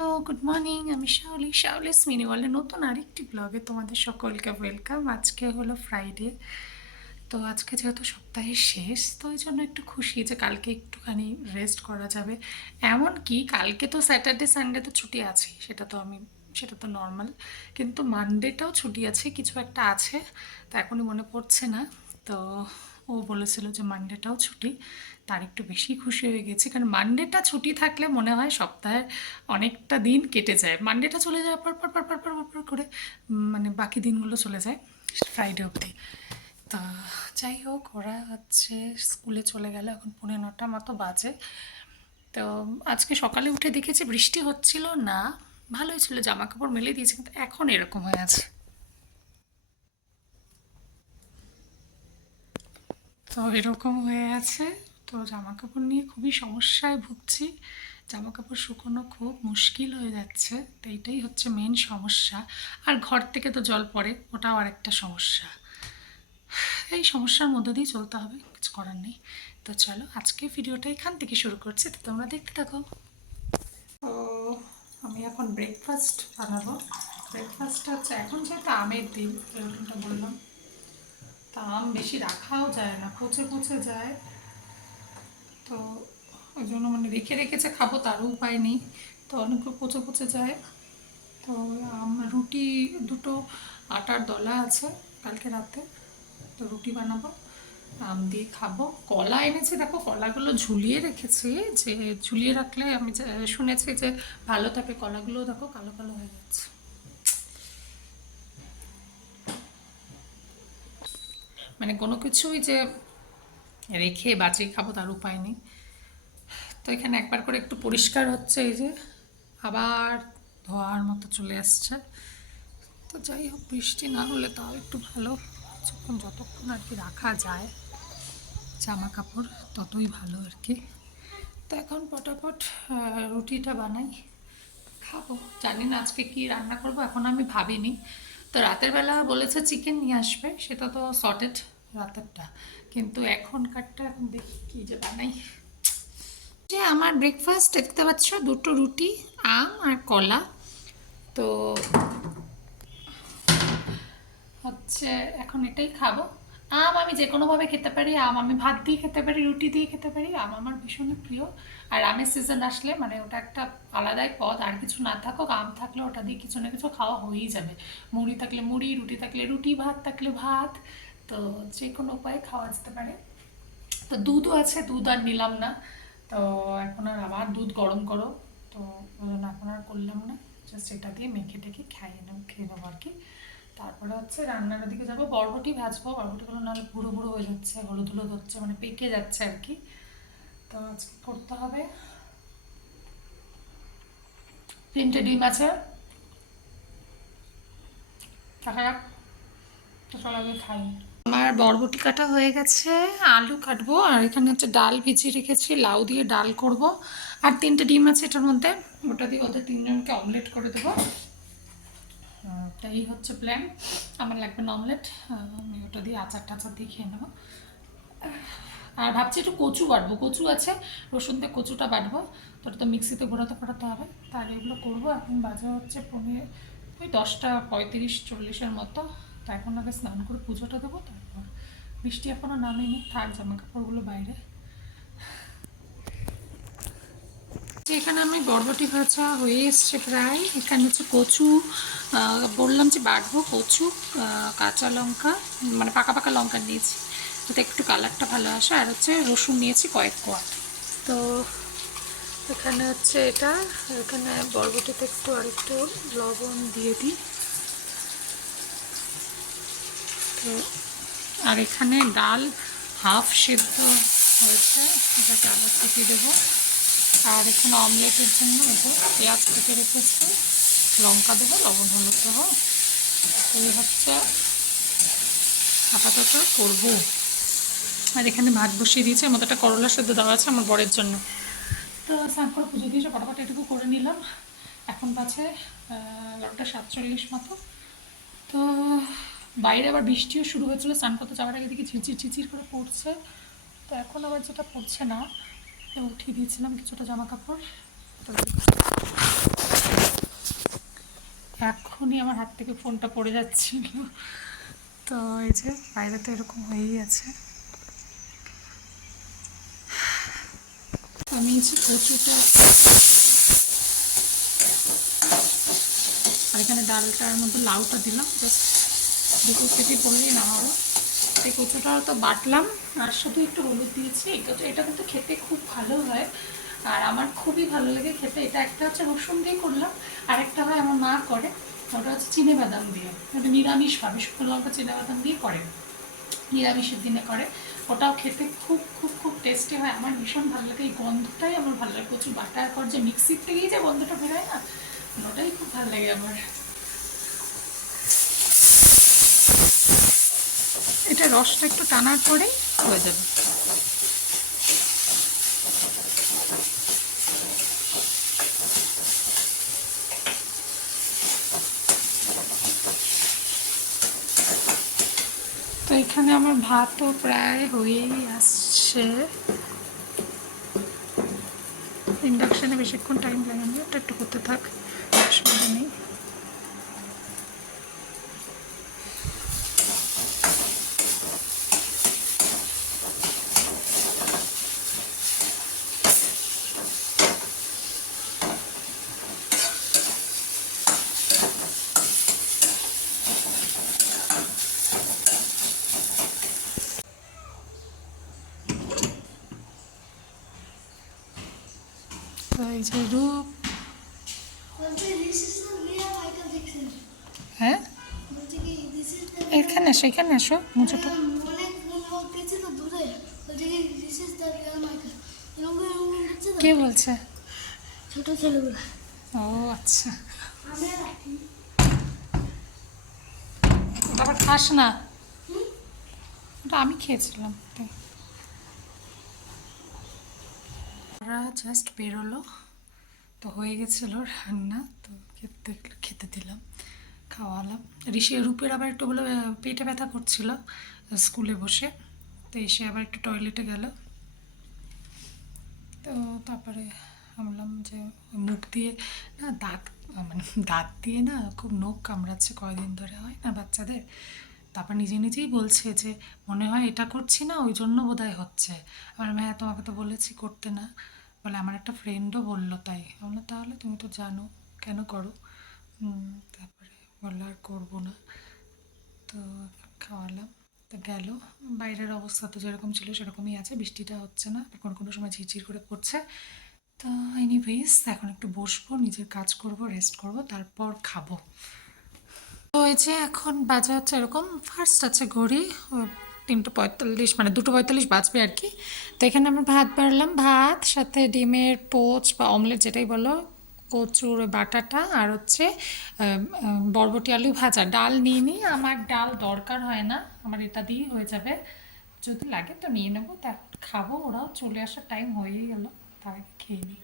Good morning. আমি শাওলিস mini ওয়ার্ল্ডের নতুন আরেকটি ব্লগে তোমাদের সকলকে ওয়েলকাম। আজকে হলো ফ্রাইডে, তো আজকে যেহেতু সপ্তাহের শেষ, তো ওই জন্য একটু খুশি যে কালকে একটুখানি রেস্ট করা যাবে। এমন কি কালকে তো স্যাটারডে সানডে তো ছুটি আছে, সেটা তো নর্মাল, কিন্তু মানডেটাও ছুটি আছে, কিছু একটা আছে, তো এখনই মনে পড়ছে না। তো ও বলেছিল যে মানডেটাও ছুটি, তার একটু বেশি খুশি হয়ে গেছি, কারণ মানডেটা ছুটি থাকলে মনে হয় সপ্তাহের অনেকটা দিন কেটে যায়। মানডেটা চলে যাওয়ার পর পর পর পর পর পর করে মানে বাকি দিনগুলো চলে যায় ফ্রাইডে অবধি। তা যাই হোক, ওরা হচ্ছে স্কুলে চলে গেল, এখন 9:45 মতো বাজে। তো আজকে সকালে উঠে দেখেছি বৃষ্টি হচ্ছিল না, ভালোই ছিল, জামা কাপড় মেলে দিয়েছে, কিন্তু এখন এরকম হয়ে আছে। তো এরকম হয়ে আছে, তো জামা কাপড় নিয়ে খুবই সমস্যায় ভুগছি। জামা কাপড় শুকোনো খুব মুশকিল হয়ে যাচ্ছে, তো এইটাই হচ্ছে মেন সমস্যা। আর ঘর থেকে তো জল পড়ে, ওটাও আরেকটা সমস্যা। এই সমস্যার মধ্যে দিয়ে চলতে হবে, কিছু করার নেই। তো চলো আজকে ভিডিওটা এখান থেকে শুরু করছি, তো তোমরা দেখতে থাকো। তো আমি এখন ব্রেকফাস্ট বানাবো। ব্রেকফাস্টটা হচ্ছে, এখন যেহেতু আমের দিন, এরকমটা বললাম, তা আম বেশি রাখাও যায় না, পচে পচে যায়। তো ওই জন্য মানে রেখে রেখেছে খাবো, তারও উপায় নেই, তো অনেকগুলো পচে পচে যায়। তো রুটি দুটো আটার দলা আছে কালকে রাতে, তো রুটি বানাবো, আম দিয়ে খাবো। কলা এনেছে, দেখো কলাগুলো ঝুলিয়ে রেখেছি, যে ঝুলিয়ে রাখলে আমি শুনেছি যে ভালো থাকে। কলাগুলো দেখো কালো কালো হয়ে যাচ্ছে, মানে কোনো কিছুই যে রেখে বাঁচিয়ে খাবো তার উপায় নেই। তো এখানে একবার করে একটু পরিষ্কার হচ্ছে, এই যে আবার ধোয়ার মতো চলে আসছে। তো যাই হোক, বৃষ্টি না হলে তাও একটু ভালো, যতক্ষণ আর কি রাখা যায় জামা কাপড় ততই ভালো আর কি। তো এখন পটাপট রুটিটা বানাই, খাবো। জানি না আজকে কি রান্না করব, এখন আমি ভাবিনি। তো রাতের বেলা বলেছে চিকেন নিয়ে আসবে, সেটা তো সর্টেড রাতেরটা, কিন্তু এখনকারটা এখন দেখি কী যে বানাই। যে আমার ব্রেকফাস্ট দেখতে পাচ্ছ, দুটো রুটি, আম আর কলা। তো হচ্ছে এখন এটাই খাবো। আম আমি যে কোনোভাবে খেতে পারি, আম আমি ভাত দিয়ে খেতে পারি, রুটি দিয়ে খেতে পারি, আম আমার ভীষণ প্রিয়। আর আমের সিজন আসলে মানে ওটা একটা আলাদাই পদ, আর কিছু না থাকুক আম থাকলে ওটা দিয়ে কিছু না কিছু খাওয়া হয়েই যাবে। মুড়ি থাকলে মুড়ি, রুটি থাকলে রুটি, ভাত থাকলে ভাত, তো যে কোনো উপায়ে খাওয়া যেতে পারে। তো দুধও আছে, দুধ আর নিলাম না, তো এখন আর আবার দুধ গরম করো, তো ওই জন্য এখন আর করলাম না, জাস্ট এটা দিয়ে মেখে টেখে খেয়ে নেবো আর কি। তারপরে হচ্ছে রান্নার দিকে যাবো, বরবটি ভাজবো, বরবটিগুলো নাহলে বুড়ো বুড়ো হয়ে যাচ্ছে, হলুদ হলুদ হচ্ছে, মানে পেকে যাচ্ছে আর কি। তো আজকে করতে হবে। 3টে ডিম আছে, দেখা যাক, তো চলো আগে খাই। আমার বরবটি কাটা হয়ে গেছে, আলু কাটবো, আর এখানে হচ্ছে ডাল ভিজিয়ে রেখেছি, লাউ দিয়ে ডাল করব। আর 3টে ডিম আছে এটার মধ্যে, ওটা দিয়ে ওদের 3জনকে অমলেট করে দেবো। এই হচ্ছে প্ল্যান। আমার লাগবে না অমলেট, আমি ওটা দিয়ে আচার টাচার দিয়ে খেয়ে নেবো। আর ভাবছি একটু কচু বাটবো, কচু আছে, রসুন দিয়ে কচুটা বাটবো, তো ওটা তো মিক্সিতে ঘোরাতে ফোরাতে হবে, তাহলে এগুলো করবো। এখন বাজে হচ্ছে ওই 10:35-40 মতো। তো এখন আগে স্নান করে পুজোটা দেবো, তারপর বৃষ্টি এখনও নামেনি, থাক জামা কাপড়গুলো বাইরে। এখানে আমি বরবটি ভাজা হয়ে এসছে প্রায়, এখানে হচ্ছে কচু, বললাম যে বাটবো, কচু, কাঁচা লঙ্কা, মানে পাকা পাকা লঙ্কা নিয়েছি যাতে একটু কালারটা ভালো আসে, আর হচ্ছে রসুন নিয়েছি কয়েক কোয়া। তো এখানে হচ্ছে এটা, এখানে বরবটিতে একটু আর একটু লবণ দিয়ে দিই। তো আর এখানে ডাল হাফ সেদ্ধ হয়েছে, এটাকে আবার ফুটিয়ে দেবো। আর এখানে অমলেটের জন্য একটু পেঁয়াজ কেটে রেখেছি, লঙ্কা দেবো, লবণ হলুদ দেবো। এই হচ্ছে আপাতত করবো। আর এখানে ভাত বসিয়ে দিয়েছি, আমাদের একটা করলা সেদ্ধ দেওয়া আছে আমার বরের জন্য। তো স্নান করে পুজো দিয়েছে, ফটাফট এটুকু করে নিলাম। এখন পাচ্ছে 11:47 মতো। তো বাইরে আবার বৃষ্টিও শুরু হয়েছিল, স্নান করতে যাওয়ার আগে দিকে ঝিরঝির ঝিরঝির করে পড়ছে। তো এখন আবার যেটা পড়ছে না, উঠিয়ে দিয়েছিলাম কিছুটা জামা কাপড়। তো এখনই আমার হাত থেকে ফোনটা পড়ে যাচ্ছিল। তো এই যে বাইরে তো এরকম হয়েই আছে। আমি যে কচুটা আর এখানে ডালটার মধ্যে লাউটা দিলাম, জাস্ট দুটো কেটে পড়লেই নামাবো। এই কচুটা তো বাটলাম আর শুধু একটু হলুদ দিয়েছি। এটা কিন্তু খেতে খুব ভালো হয় আর আমার খুবই ভালো লাগে খেতে। এটা একটা হচ্ছে রসুন দিয়ে করলাম, আর একটা হয় আমার মা করে, ওটা হচ্ছে চিনেবাদাম দিয়ে। ওটা নিরামিষ ভাবে শুকনো লঙ্কা চিনেবাদাম দিয়ে করে, নিরামিষের দিনে করে। ওটাও খেতে খুব খুব খুব টেস্টি হয়, আমার ভীষণ ভালো লাগে। এই গন্ধটাই আমার ভালো লাগে, কচু বাটার পর যে মিক্সির থেকেই যে গন্ধটা বেরোয় না, ওটাই খুব ভালো লাগে আমার। এটা রসটা একটু টানার পরেই হয়ে যাবে। তো এখানে আমার ভাতও প্রায় হয়েই আসছে। ইন্ডাকশানে বেশিক্ষণ টাইম লাগে না, এটা একটু করতে থাক, অসুবিধা নেই। তো এই যে রূপ, হ্যাঁ এখানে আসো, এখানে আসো মুছোটা। কে বলছে? ছোট ছেলেগুলো। ও আচ্ছা, আবার খাস না, ওটা আমি খেয়েছিলাম। ওরা জাস্ট বেরোলো, তো হয়ে গেছিলো রান্না, তো খেতে খেতে দিলাম, খাওয়ালাম। ঋষি রূপের আবার একটু বলে পেটে ব্যথা করছিল স্কুলে বসে, তো এসে আবার একটু টয়লেটে গেল। তো তারপরে ভাবলাম যে মুখ দিয়ে না দাঁত, মানে দাঁত দিয়ে না খুব নখ কামড়াচ্ছে কয়দিন ধরে, হয় না বাচ্চাদের। তারপর নিজে নিজেই বলছে যে মনে হয় এটা করছি না ওই জন্য বোধহয় হচ্ছে। আমার হ্যাঁ তোমাকে তো বলেছি করতে না, বলে আমার একটা ফ্রেন্ডও বললো তাই। আমরা তাহলে তুমি তো জানো কেন করো। তারপরে বললো আর করবো না। তো খাওয়ালাম, তো গেল। বাইরের অবস্থা তো যেরকম ছিল সেরকমই আছে, বৃষ্টিটা হচ্ছে না, কোনো কোনো সময় ঝিরঝির করে পড়ছে। তো এনিওয়েজ এখন একটু বসবো, নিজের কাজ করব, রেস্ট করব, তারপর খাবো। তো এই যে এখন বাজে হচ্ছে এরকম, ফার্স্ট আছে ঘড়ি 3:45, মানে 2:45 বাজবে আর কি। তো এখানে আমরা ভাত বাড়লাম, ভাত সাথে ডিমের পোচ বা অমলেট যেটাই বলো, কচুর বাটাটা, আর হচ্ছে বরবটি আলু ভাজা। ডাল নিয়ে নিই, আমার ডাল দরকার হয় না, আমার এটা দিয়েই হয়ে যাবে, যদি লাগে তো নিয়ে নেবো। তা খাবো, ওরাও চলে আসার টাইম হয়েই গেল, তার আগে খেয়ে নিই।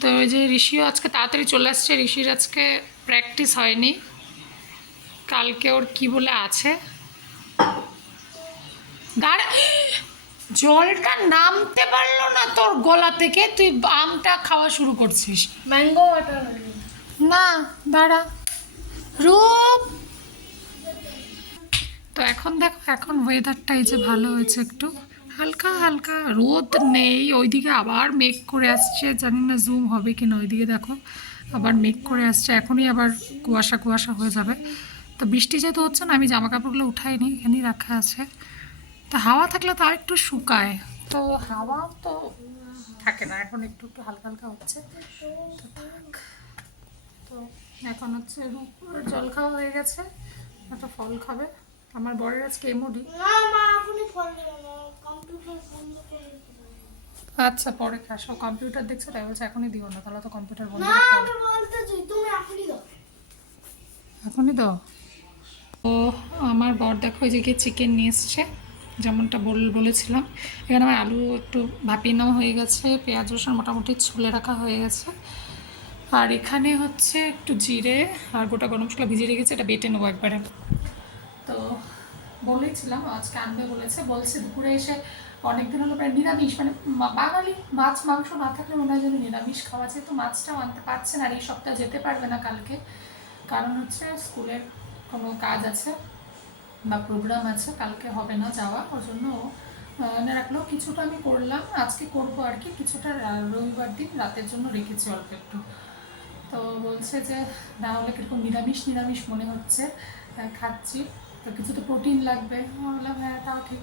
তো ওই যে ঋষিও আজকে তাড়াতাড়ি চলে আসছে, ঋষির আজকে প্র্যাকটিস হয়নি, কালকে ওর কি বলে আছে। দাঁড়া, জলটা নামতে পারলো না তোর গলা থেকে, তুই আমটা খাওয়া শুরু করছিস। Mango water. না দাঁড়া, রূপ। তো এখন দেখো, এখন ওয়েদারটা এই যে ভালো হয়েছে, একটু হালকা হালকা রোদ নেই, ওইদিকে আবার মেঘ করে আসছে, জানি না জুম হবে কিনা। ওইদিকে দেখো আবার মেঘ করে আসছে, এখনই আবার কুয়াশা কুয়াশা হয়ে যাবে। তো বৃষ্টি যেহেতু হচ্ছে না, আমি জামা কাপড়গুলো উঠাইনি, এখানেই রাখা আছে। তো হাওয়া থাকলে তো আর একটু শুকায়, তো হাওয়া তো থাকে না, এখন একটু একটু হালকা হালকা হচ্ছে, তো থাক। তো এখন হচ্ছে রূপর জল খাওয়া হয়ে গেছে, একটা ফল খাবে। আমার বরের আজকে এমওডি। না মা এখনই ফল দেবো না, কম্পিউটার বন্ধ করে দেবো। আচ্ছা পরে খাস, ও কম্পিউটার দেখছে তাই বলছে এখনই দিও না, তাহলে তো কম্পিউটার বন্ধ না করতে হবে। আমি বলতেছি তুমি এখনই দাও। এখনই দাও। ও আমার বর দেখো এই যে গিয়ে চিকেন নিয়ে এসছে, যেমনটা বলেছিলাম। এখানে আমার আলু একটু ভাপিয়ে নেওয়া হয়ে গেছে, পেঁয়াজ রসুন মোটামুটি ছুলে রাখা হয়ে গেছে। আর এখানে হচ্ছে একটু জিরে আর গোটা গরম মশলা ভিজিয়ে রেখেছে, এটা বেটে নেবো একবারে। তো বলেছিলাম আজকে আনবে বলেছে, বলছে দুপুরে এসে অনেকদিন হলো প্রায় নিরামিষ, মানে বাঙালি মাছ মাংস না থাকলে মনে হয় যেন নিরামিষ খাওয়া যায়। তো মাছটাও আনতে পারছে না, আর এই সপ্তাহে যেতে পারবে না কালকে, কারণ হচ্ছে স্কুলের কোনো কাজ আছে বা প্রোগ্রাম আছে, কালকে হবে না যাওয়া, ওর জন্য এনে রাখলেও কিছুটা আমি করলাম, আজকে করবো আর কি, কিছুটা রবিবার দিন রাতের জন্য রেখেছি অল্প একটু। তো বলছে যে না হলে কীরকম নিরামিষ নিরামিষ মনে হচ্ছে, খাচ্ছি তো কিছু তো প্রোটিন লাগবে। আমি বললাম হ্যাঁ তাও ঠিক।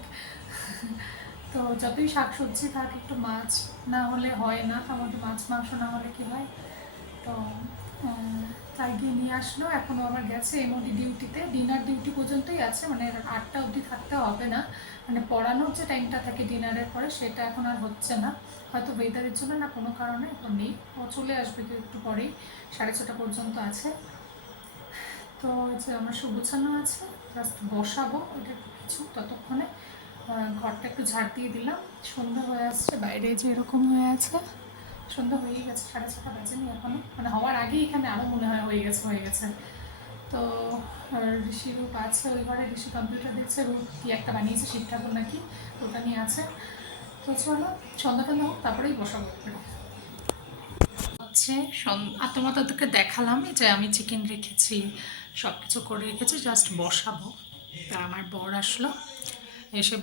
তো যতই শাকসবজি থাক একটু মাছ না হলে হয় না, আমাদের মাছ মাংস না হলে কি হয়। তো তাই গিয়ে নিয়ে আসলো, এখনও আবার গেছে এমওডি ডিউটিতে, ডিনার ডিউটি পর্যন্তই আছে, মানে 8টা অবধি থাকতে হবে না, মানে পড়ানোর যে টাইমটা থাকে ডিনারের পরে সেটা এখন আর হচ্ছে না, হয়তো ওয়েদারের জন্য না কোনো কারণে এখন নেই, ও চলে আসবে একটু পরেই, 6:30 পর্যন্ত আছে। তো যে আমার সব গোছানো আছে, জাস্ট বসাবো ওটা কিছু ততক্ষণে, ঘরটা একটু ঝাড় দিয়ে দিলাম। সন্ধ্যা হয়ে আসছে, বাইরে যে এরকম হয়ে আছে, সন্ধ্যা হয়েই গেছে, 6:30 বাজেনি এখনও, মানে হওয়ার আগেই এখানে আরও মনে হয় হয়ে গেছে। তো ঋষি রূপ আছে ওই ঘরে, ঋষি কম্পিউটার দেখছে, রূপ কি একটা বানিয়েছে শিব ঠাকুর নাকি, ওটা নিয়ে আছে। তো চলো সন্ধ্যাটা হোক তারপরেই বসাবো করে হচ্ছে। আর তোমাদেরকে দেখালাম যে আমি চিকেন রেখেছি, সব কিছু করে রেখেছি, জাস্ট বসাবো। তা আমার বর আসলো, এসে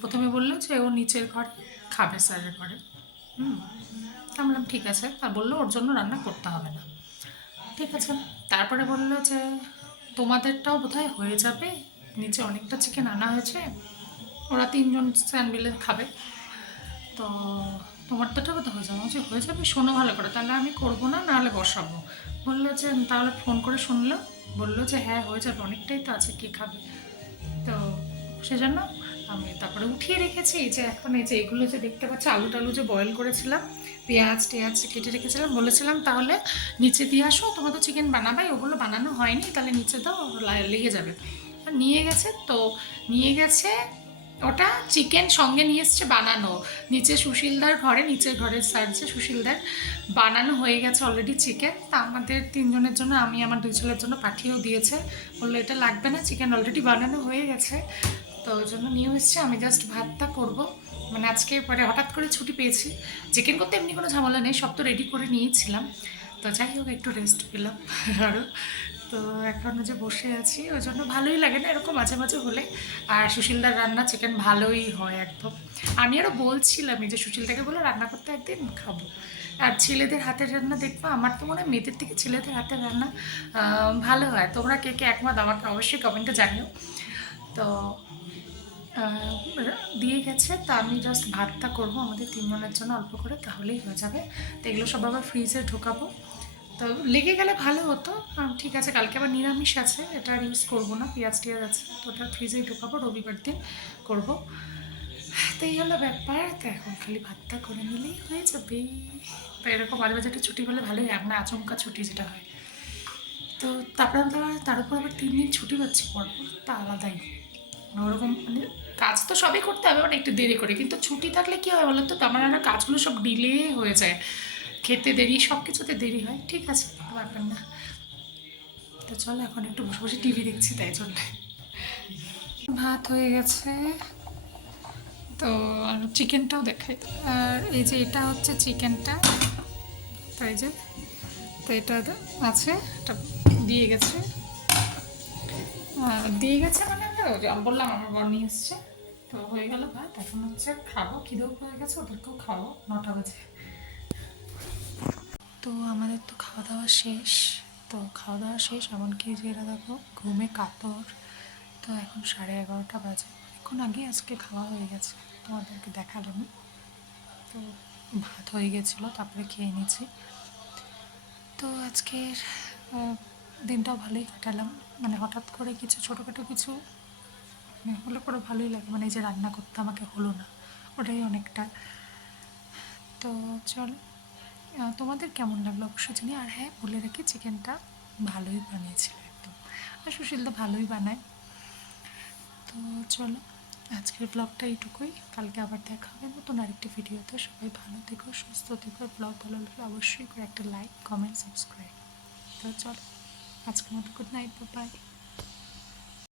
প্রথমে বললো যে ও নিচের ঘরে খাবে, স্যারের ঘরে। আমি বললাম ঠিক আছে, আর বললো ওর জন্য রান্না করতে হবে না, ঠিক আছে। তারপরে বললো যে তোমাদেরটাও বোধহয় হয়ে যাবে, নিচে অনেকটা চিকেন আনা হয়েছে, ওরা 3জন স্যান মিলে খাবে, তো তোমার তো বোধ হয়ে যাবে। যে হয়ে যাবে, শোনো ভালো করে, তাহলে আমি করবো না, নাহলে বসাবো। বললো যে তাহলে ফোন করে শুনলো, বললো যে হ্যাঁ হয়ে যাবে, অনেকটাই তো আছে, কী খাবে। তো সেজন্য আমি তারপরে উঠিয়ে রেখেছি, যে এখন এই যে এগুলো যে দেখতে পাচ্ছি, আলু টালু যে বয়েল করেছিলাম, পেঁয়াজ টেয়াজ কেটে রেখেছিলাম, বলেছিলাম তাহলে নিচে দিয়ে আসো, তোমার তো চিকেন বানাবাই, ওগুলো বানানো হয়নি, তাহলে নিচে দাও, লেগে যাবে। আর নিয়ে গেছে, তো নিয়ে গেছে ওটা চিকেন সঙ্গে নিয়ে এসছে বানানো, নিচে সুশীলদার ঘরে, নিচের ঘরের স্যার যে সুশীলদার, বানানো হয়ে গেছে অলরেডি চিকেন। তা আমাদের 3জনের জন্য, আমি আমার 2 ছেলের জন্য পাঠিয়েও দিয়েছে, বললো এটা লাগবে না, চিকেন অলরেডি বানানো হয়ে গেছে। তো ওই জন্য নিয়ে এসছে, আমি জাস্ট ভাতটা করব, মানে আজকে পরে হঠাৎ করে ছুটি পেয়েছি, চিকেন করতে এমনি কোনো ঝামেলা নেই, সব তো রেডি করে নিয়েছিলাম। তো যাই হোক একটু রেস্ট পেলাম আরও। তো এখনও যে বসে আছি, ওই জন্য ভালোই লাগে না এরকম মাঝে মাঝে হলে। আর সুশীলদার রান্না চিকেন ভালোই হয় একদম, আমি আরও বলছিলামই যে সুশীলদাকে বলে রান্না করতে একদিন খাবো। আর ছেলেদের হাতের রান্না দেখবো, আমার তো মনে হয় মেয়েদের থেকে ছেলেদের হাতের রান্না ভালো হয়। তোমরা কে কে একমত আমাকে অবশ্যই কমেন্টে জানিও। তো দিয়ে গেছে, তা আমি জাস্ট ভাতটা করবো আমাদের 3জনের জন্য অল্প করে, তাহলেই হয়ে যাবে। তো এগুলো সব আবার ফ্রিজে ঢোকাবো, তো লেগে গেলে ভালো হতো। ঠিক আছে, কালকে আবার নিরামিষ আছে, এটা আর ইউজ করবো না, পেঁয়াজ টিয়াজ আছে, তো ওটা ফ্রিজেই ঢোকাবো, রবিবার দিন করবো। তো এই হলো ব্যাপার, তো এখন খালি ভাতটা করে নিলেই হয়ে যাবে। তো এরকম মাঝে মাঝে একটু ছুটি হলে ভালোই, আমরা আচমকা ছুটি যেটা হয়। তো তারপরে তার উপর আবার 3 দিন ছুটি পাচ্ছি পরপর, তা আলাদাই ওরকম, মানে কাজ তো সবই করতে হবে, মানে একটু দেরি করে, কিন্তু ছুটি থাকলে কী হয় বলো তো, আমার আর কাজগুলো সব ডিলে হয়ে যায়, খেতে দেরি, সব কিছুতে দেরি হয়, ঠিক আছে ব্যাপার না। তো চলো এখন একটু বসে বসে টিভি দেখছি, তাই জন্য। ভাত হয়ে গেছে, তো আর চিকেনটাও দেখাই। আর এই যে এটা হচ্ছে চিকেনটা, তো এই যে, তো এটা আছে, এটা দিয়ে গেছে, মানে আমি বললাম আমার বর নিয়ে এসছে, তো হয়ে গেল ভাত, এখন হচ্ছে খাবো, খিদেও হয়ে গেছে, ওদেরকেও খাবো, 9টা বাজে। তো আমাদের তো খাওয়া দাওয়া শেষ, এমনকি যে এরা দেখো ঘুমে কাতর। তো এখন 11:30 বাজে, এখন আগে আজকে খাওয়া হয়ে গেছে, তোমাদেরকে দেখালাম। তো ভাত হয়ে গেছিলো, তারপরে খেয়ে নিয়েছি। তো আজকের দিনটাও ভালোই কাটালাম, মানে হঠাৎ করে কিছু ছোটোখাটো কিছু হলে পরে ভালোই লাগে, মানে এই যে রান্না করতে আমাকে হলো না, ওটাই অনেকটা। তো চলো, তোমাদের কেমন লাগলো অবশ্যই জানি। আর হ্যাঁ বলে রাখি, চিকেনটা ভালোই বানিয়েছিল একদম, আর সুশীলদা ভালোই বানায়। তো চলো, আজকের ব্লগটা এইটুকুই, কালকে আবার দেখা হবে নতুন আরেকটি ভিডিওতে। সবাই ভালো থেকো, সুস্থ থেকো, ব্লগ ভালো লাগলে অবশ্যই করে একটা লাইক, কমেন্ট, সাবস্ক্রাইব। তো চলো, আজকের মতো গুড নাইট, বাই।